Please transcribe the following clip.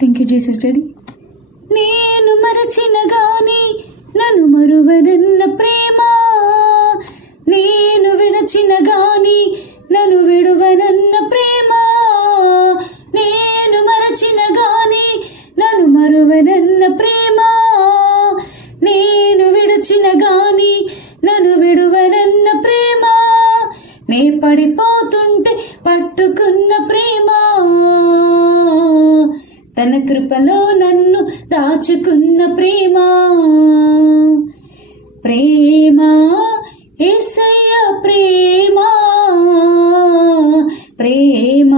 Thank you Jesus daddy. నేను మరచిన గాని నన్ను మరువనన్న ప్రేమ, నేను విడచిన గాని నన్ను విడువనన్న ప్రేమ, నేను మరచిన గాని నన్ను మరువనన్న ప్రేమ, నేను విడచిన గాని నన్ను విడువనన్న ప్రేమ, నే పడిపోతుంటే పట్టుకున్న ప్రేమ, తన కృపలో నన్ను దాచుకున్న ప్రేమ, ప్రేమ యేసయ్య ప్రేమ, ప్రేమ